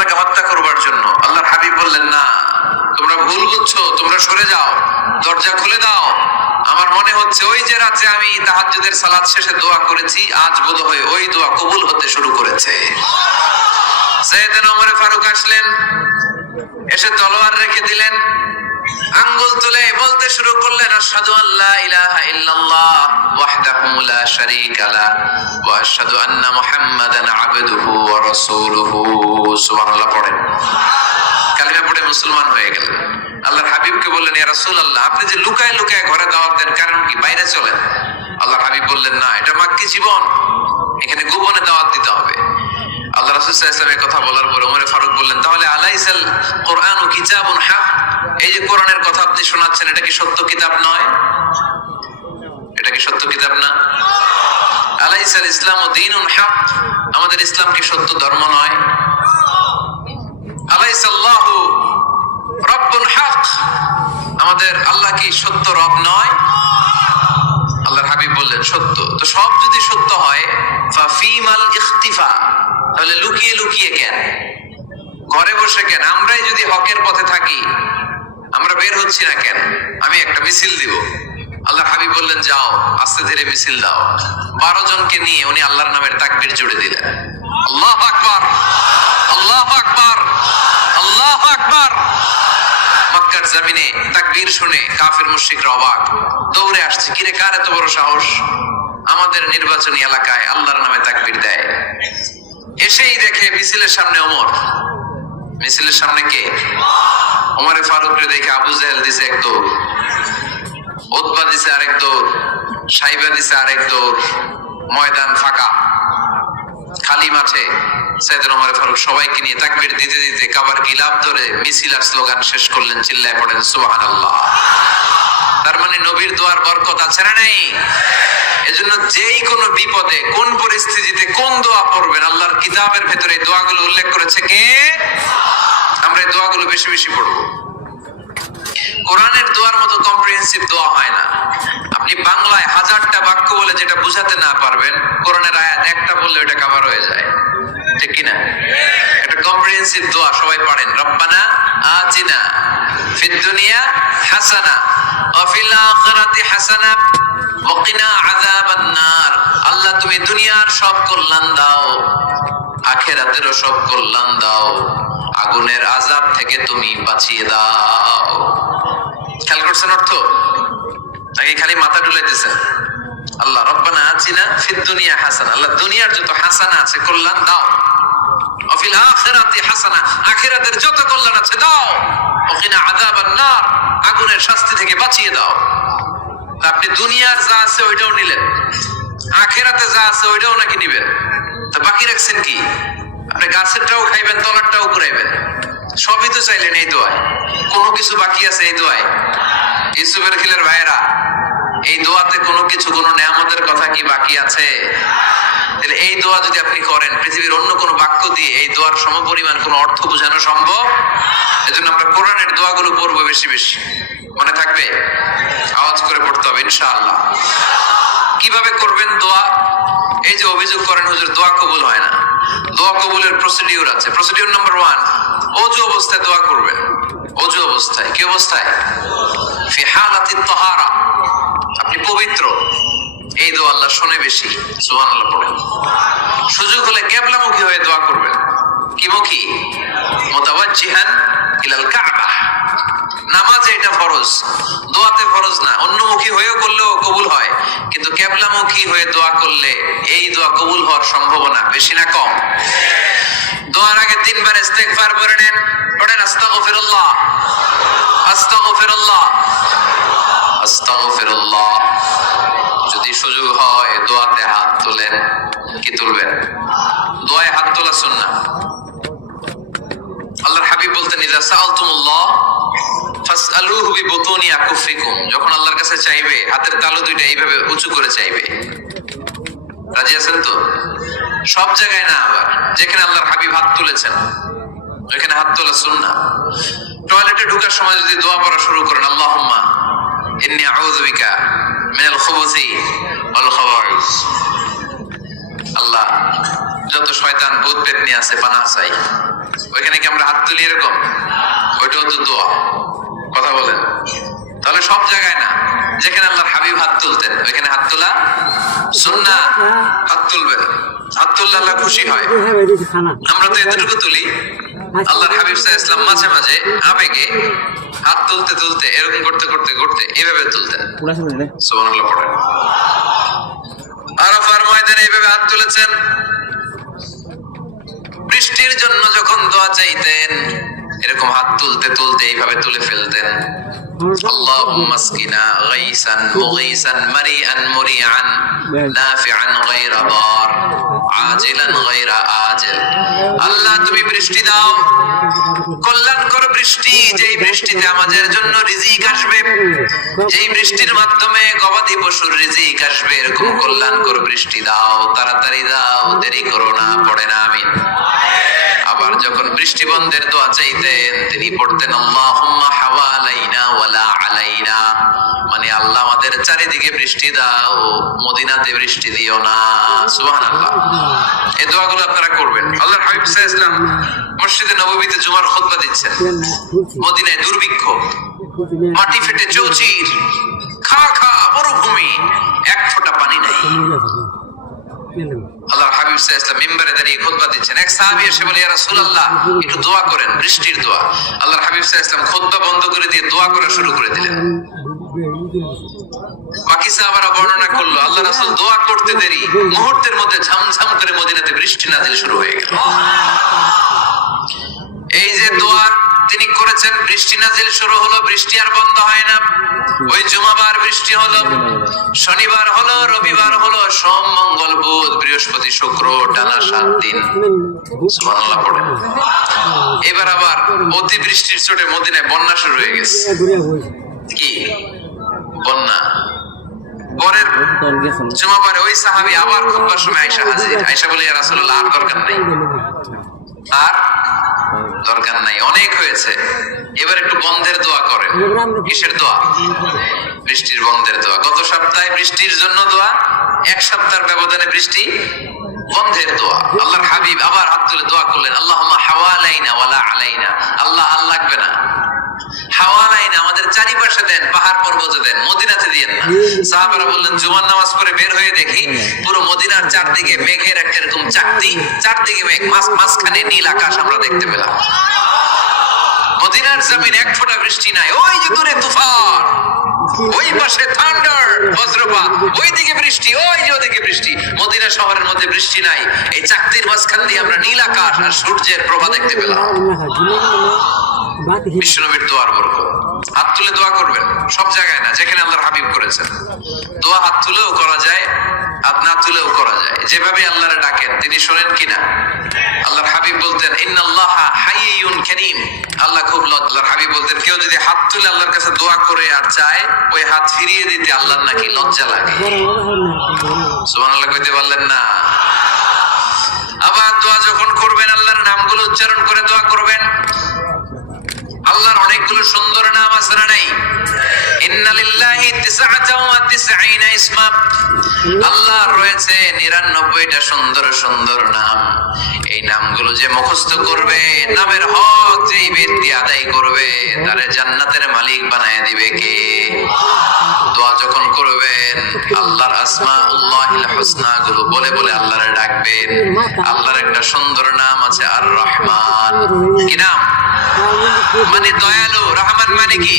আপনাকে হত্যা করবার জন্য। আল্লাহর হাবিব বললেন, না, তোমরা ভুল বুঝছো, তোমরা সরে যাও, দরজা খুলে দাও। আমার মনে হচ্ছে ওই যে রাতে আমি তাহাজ্জুদের সালাত শেষে দোয়া করেছি, আজ বোধহয় ওই দোয়া কবুল হতে শুরু করেছে। সাইয়েদনা ওমর ফারুক আসলেন, এসে তলোয়ার রেখে দিলেন, আঙ্গুল তুলে বলতে শুরু করলেন, আশহাদু আল্লা ইলাহা ইল্লাল্লাহ ওয়াহদাহু লা শারীকা লাহু ওয়া আশহাদু আন্না মুহাম্মাদান আবদুহু ওয়া রাসূলুহু। সুবহানাল্লাহ পড়েন। কালিমা পড়ে মুসলমান হয়ে গেলেন। আল্লাহর হাবিবকে বললেন, ইয়া রাসূলুল্লাহ, আপনি যে লুকায় লুকায় ঘরে দাওয়াত দেন, কারণ কি? বাইরে চলেন। আল্লাহর হাবিব বললেন, না, এটা মাক্কি জীবন, এখানে গোপনে দাওয়াত দিতে হবে। আল্লাহ রাসূল সাল্লাল্লাহু আলাইহি ওয়াসাল্লামের কথা বলার পর ওমর ফারুক বললেন, তাহলে আলাইসাল কুরআনু কিতাবুন হক, এই যে কোরআনের কথা আপনি শোনাচ্ছেন, এটা কি সত্য কিতাব নয়? এটা কি সত্য কিতাব না? আলাইসাল ইসলামু দীনুন হক, আমাদের ইসলাম কি সত্য ধর্ম নয়? আলাইসাল্লাহু রব্বুন হক, আমাদের আল্লাহ কি সত্য রব নয়? আল্লাহর হাবিব বললেন, সত্য। তো সব যদি সত্য হয়, ফাফিমাল ইখতিফা, তাহলে লুকিয়ে লুকিয়ে কেন, ঘরে বসে কেন? আমরাই যদি হকের পথে থাকি, আমরা বের হচ্ছি না কেন? আমি একটা মিছিল দিব। আল্লাহর হাবিব বললেন, যাও, আস্তে ধীরে মিছিল দাও। 12 জনকে নিয়ে উনি আল্লাহর নামের তাকবীর জুড়ে দিলেন। আল্লাহু আকবার, আল্লাহু আকবার, আল্লাহু আকবার। মক্কার জমিনে তাকবীর শুনে কাফির মুশরিকরা অবাক, দৌড়ে আসছে, কিরে, কার এত বড় সাহস আমাদের নির্বাচনী এলাকায় আল্লাহর নামে তাকবীর দেয়? এসেই দেখে মিছিলের সামনে ওমর। মিছিলের সামনে কে? ওমরে ফারুককে দেখে আবু জাহেল দিছে এক দৌড়, উতবা দিছে আরেক দৌড়, সাইবা দিছে আরেক দৌড়। ময়দান ফাঁকা, খালি মাঠে সাইয়েদনা ওমর ফারুক সবাইকে নিয়ে তাকবীর দিতে দিতে কাবার গিলাফ ধরে মিছিল আর স্লোগান শেষ করলেন। চিল্লায় পড়েন সুবহানাল্লাহ। তার মানে নবীর দোয়ার বরকত আছে না নাই? এজন্য যেই কোনো বিপদে, কোন পরিস্থিতিতে কোন দোয়া পড়বেন, আল্লাহর কিতাবের ভেতরে এই দোয়াগুলো উল্লেখ করেছে কে? আমরা এই দোয়াগুলো বেশি বেশি পড়ব। কোরআনের দোয়ার মতো কম্প্রিহেন্সিভ দোয়া হয় না। আপনি বাংলায় 1000টা বাক্য বলে যেটা বুঝাতে না পারবেন, কোরআনের আয়াত একটা বললে ওটা কভার হয়ে যায়, ঠিক কি না? এটা কম্প্রিহেন্সিভ দোয়া, সবাই পড়েন। রব্বানা আতিনা ফিদ দুনিয়া হাসানা ওয়া ফিল আখিরাতি হাসানা ওয়া কিনা আযাবান নার। আল্লাহ, তুমি দুনিয়ার সব কল্যাণ দাও, আখিরাতেরও সব কল্যাণ দাও, আগুনের আযাব থেকে তুমি বাঁচিয়ে দাও। খেয়াল করছেন অর্থ? নাকি খালি মাথা ডুলাইতেছেন? আল্লাহ রব্বানা আতিনা ফিদ দুনিয়া হাসানা, আল্লাহ দুনিয়ার যত হাসানা আছে কল্যাণ দাও, ওয়া ফিল আখিরাতি হাসানা, আখিরাতের যত কল্যাণ আছে দাও, ওয়া কিনা আযাবান নার, আগুনের শাস্তি থেকে বাঁচিয়ে দাও। আপনি দুনিয়ার যা আছে ওইটাও নিলেন, আখিরাতে যা আছে ওইটাও নাকি নিবেন, তো বাকি রাখছেন কি? আপনি গাছেরটাও খাইবেন, তলারটাও ঘুরাইবেন, সবই তো চাইলেন এই দোয়ায়। কোনো কিছু বাকি আছে এই দোয়ায়? ইউসুফের খিলের ভাইয়েরা, এই দোয়াতে কোনো কিছু, কোনো নেয়ামতের কথা কি বাকি আছে? তাহলে এই দোয়া যদি আপনি করেন, পৃথিবীর অন্য কোনো বাক্য দিয়ে এই দোয়ার সমপরিমাণ কোনো অর্থ বোঝানো সম্ভব? এজন্য আমরা কোরআনের দোয়াগুলো পড়বো বেশি বেশি। মনে থাকবে? আওয়াজ করে পড়তে হবে ইনশাআল্লাহ। কিভাবে করবেন দোয়া? এই যে অভিযোগ করেন হুজুর দোয়া কবুল হয় না, দোয়া কবুলের প্রসিডিউর আছে। প্রসিডিউর নাম্বার 1, ওযু অবস্থায় দোয়া করবেন। ওযু অবস্থায়, কি অবস্থায়? ফি হালাতিত তাহারা, আপনি পবিত্র, এই দোয়া আল্লাহ শুনে বেশি। সুবহানাল্লাহ পড়েন। সুযোগ হলে কিবলামুখী হয়ে দোয়া করবেন। কি মুখী? মুতাওয়াজ্জিহান ইলাল কাবা। নামাজে এটা ফরজ, দোয়াতে ফরজ না। অন্যমুখী হয়েও করলেও কবুল হয়, কিন্তু কিবলামুখী হয়ে দোয়া করলে এই দোয়া কবুল হওয়ার সম্ভাবনা বেশি না কম? দোয়ার আগে 3 বার ইস্তেগফার পড়ে নেন। পড়েন আস্তাগফিরুল্লাহ, আস্তাগফিরুল্লাহ, আস্তাগফিরুল্লাহ। যদি সুযোগ হয় দোয়াতে হাত তোলেন। কি তুলবেন? দোয়ায় হাত তোলা সুন্নাহ। আল্লাহর হাবিব বলতেন, ইযা সাআলতুমুল্লাহ ফাসআলুহু বিবুতুনি আকুফিকুম, যখন আল্লাহর কাছে চাইবে হাতের তালু দুইটা এইভাবে উঁচু করে চাইবে। রাজি আছেন তো? সব জায়গায় না, আবার যেখানে আল্লাহর হাবিব হাত তুলেছেন ওখানে হাত তোলা সুন্নাহ। টয়লেটে ঢোকার সময় যদি দোয়া পড়া শুরু করেন, আল্লাহুম্মা ইন্নী আউযু বিকা মিনাল খুবুসি ওয়াল খাবাইস, আল্লাহ যত শয়তান ভূত পেতনি আছে পানা চাই, ওইখানে কি আমরা হাত তুলি এরকম? ওইটাও তো দোয়া। কথা বলেন। তাহলে সব জায়গায় না, যেখানে আল্লাহর হাবিব হাত তুলতেন ওইখানে হাত তোলা সুন্নাহ। হাত তুলবেন, হাত তুললে আল্লাহ খুশি হয়। আমরা তো এতটুকু তুলি। আল্লাহর হাবিব সাল্লাল্লাহু আলাইহি ওয়াসাল্লাম মাঝে মাঝে আবেগে হাত তুলতে তুলতে এরকম করতে করতে করতে এভাবে তুলতেন। সুবহানাল্লাহ পড়েন। আরাফার ময়দানে এইভাবে হাত তুলেছেন। বৃষ্টির জন্য যখন দোয়া চাইতেন এরকম হাত তুলতে তুলতে এইভাবে তুলে ফেলতেন। اللهم اسقنا غيثا مغيثا مريئا مريعا نافعا غير ضار عاجلا غير آجل। আল্লাহ তুমি বৃষ্টি দাও, কল্যাণকর বৃষ্টি, যেই বৃষ্টিতে আমাদের জন্য রিজিক আসবে, যেই বৃষ্টির মাধ্যমে গবাদি পশুর রিজিক আসবে, এরকম কল্যাণকর বৃষ্টি দাও, তাড়াতাড়ি দাও, দেরি করো না। পড়ে না আমিন। আবার যখন বৃষ্টি বন্ধের দোয়া চাইতেন তিনি পড়তেন আল্লাহুম্মা হাওয়ালাইনা ওয়ালা আলাইনা, মানে আল্লাহ আমাদের চারিদিকে বৃষ্টি দাও, মদিনাতে বৃষ্টি দিও না। সুবহানাল্লাহ। এই দোয়াগুলো আপনারা করবেন। আল্লাহর হাবিব সাল্লাল্লাহু আলাইহি ওয়াসাল্লাম মসজিদে নববীতে জুমার খুতবা দিচ্ছেন। মদিনায় দুর্ভিক্ষ, মাটি ফেটে চৌচির, খা খা মরুভূমি, এক ফোঁটা পানি নাই। আল্লাহর হাবিব সাল্লাল্লাহু আলাইহি ওয়াসাল্লাম মিম্বারে দাঁড়িয়ে খুতবা দিচ্ছেন। এক সাহাবী এসে বলে, ইয়া রাসূলুল্লাহ একটু দোয়া করেন, বৃষ্টির দোয়া। আল্লাহর হাবিব সাল্লাল্লাহু আলাইহি ওয়াসাল্লাম খুতবা বন্ধ করে দিয়ে দোয়া করা শুরু করে দিলেন। বাকি সাহাবারা বর্ণনা করলো আল্লাহ রাসূল দোয়া করতে দেরি, মুহূর্তের মধ্যে ঝমঝম করে মদিনাতে বৃষ্টি নাজিল শুরু হয়ে গেল। এই যে দোয়া তিনি করেছেন, বৃষ্টি নাজিল শুরু হলো, বৃষ্টি আর বন্ধ হয় না। ওই জুমাবার বৃষ্টি হলো, শনিবার হলো, রবিবার হলো, সোম মঙ্গল বুধ বৃহস্পতি শুক্র, টানা 7 দিন। সুবহানাল্লাহ পড়েন। এবার আবার অতি বৃষ্টির চোটে মদিনায় বন্যা শুরু হয়ে গেছে। কি বন্যা? পরের জুমাবারে ওই সাহাবী আবার খুতবার সময় আয়েশা হাজির। আয়েশা বলে, ইয়া রাসূলুল্লাহ আর দরকার নাই, আর দরকার নাই, অনেক হয়েছে, এবার একটু বন্ধের দোয়া করেন। কিসের দোয়া? বৃষ্টির বন্ধের দোয়া। গত সপ্তাহে বৃষ্টির জন্য দোয়া, এক সপ্তাহের ব্যবধানে বৃষ্টি বন্ধের দোয়া। আল্লাহর হাবিব আবার হাত তুলে দোয়া করলেন আল্লাহুম্মা হাওয়ালাইনা ওয়ালা আলাইনা। আল্লাহ আর লাগবে না, হাওয়ালাইনা আমাদের চারিপাশে দেন, পাহাড় পর্বতে দেন, মদিনাতে দিয়েন না। সাহাবারা বললেন জুমার নামাজ পড়ে বের হয়ে দেখি পুরো মদিনার চারদিকে মেঘের একটা এরকম চাকতি, চারদিকে মেঘ, মাঝখানে নীল আকাশ আমরা দেখতে পেলাম। মদিনার জমিন এক ফোঁটা বৃষ্টি নাই। ওই যে দূরে তুফান, ওই পাশে থান্ডার বজ্রপাত, ওইদিকে বৃষ্টি, ওই যে ওদিকে বৃষ্টি। মদিনা শহরের মধ্যে বৃষ্টি নাই, এই চাকতির মাঝখান দিয়ে আমরা নীল আকাশ আর সূর্যের প্রভা দেখতে পেলাম। বিশ্বনবীর দোয়ার বরকত। হাত তুলে দোয়া করবেন, সব জায়গায় না, যেখানে আল্লাহর হাবিব করেছেন। দোয়া হাত তুলেও করা যায়, হাত না তুলেও করা যায়। যেভাবে আল্লাহরে ডাকেন তিনি শোনেন কিনা। আল্লাহর হাবিব বলতেন ইন্নাল্লাহা হাইয়ুন কারীম। আল্লাহ খুব আল্লাহর হাবিব বলতেন কেউ যদি হাত তুলে আল্লাহর কাছে দোয়া করে আর চায়, ওই হাত ফিরিয়ে দিতে আল্লাহর নাকি লজ্জা লাগে। সুবহানাল্লাহ কইতে পারলেন না? আবার দোয়া যখন করবেন আল্লাহর নামগুলো উচ্চারণ করে দোয়া করবেন। আল্লাহর অনেকগুলো সুন্দর নাম আছে না নাই? ইন্না লিল্লাহি 99 ইসমা। আল্লাহর রয়েছে 99টা সুন্দর সুন্দর নাম। এই নামগুলো যে মুখস্থ করবে, নামের হক যেই ব্যক্তি আদায় করবে, তারে জান্নাতের মালিক বানায় দিবে কে? দোয়া যখন করবেন আল্লাহর আসমাউল্লাহিল হুসনা গুলো বলে বলে আল্লাহরে ডাকবেন। আল্লাহর একটা সুন্দর নাম আছে আর রহমান। কি নাম? মানে দয়ালু। রহমান মানে কি?